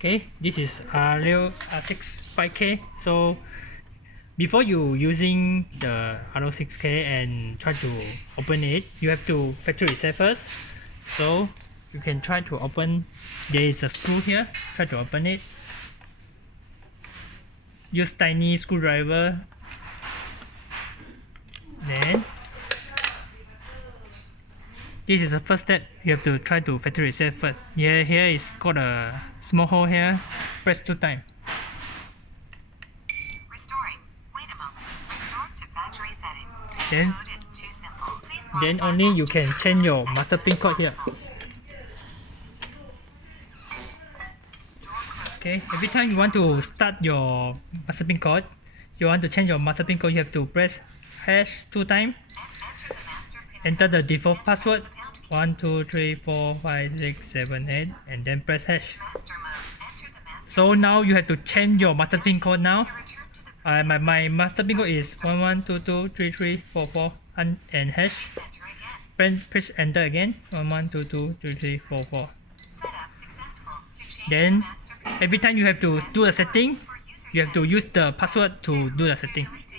Okay, this is R6-5K. So before you using the R6K and try to open it, you have to factory reset first. So you can try to open. There is a screw here. Try to open it. Use tiny screwdriver. Then this is the first step. You have to try to factory reset first. Here is got a small hole here. Press 2 times. Restoring. Wait a moment. Restore to factory settings. Then, Code is too simple. Please then modify only you master can code change your as master soon pin as code here. possible. Door closed. Okay, every time you want to start your master pin code, you want to change your master pin code, you have to press hash 2 times. Enter the master pin. Enter the default And password press the pound key. 1 2 3 4 5 6 7 8 and then press hash. Master mode. Enter the master So now you have to change your master pin code now. to return to the My master pin code is 11223344 and hash. enter again. Press enter again 11223344. Setup successful. To change Then the master pin every time you have to do a setting, for user you have to use the password to do the setting. Delete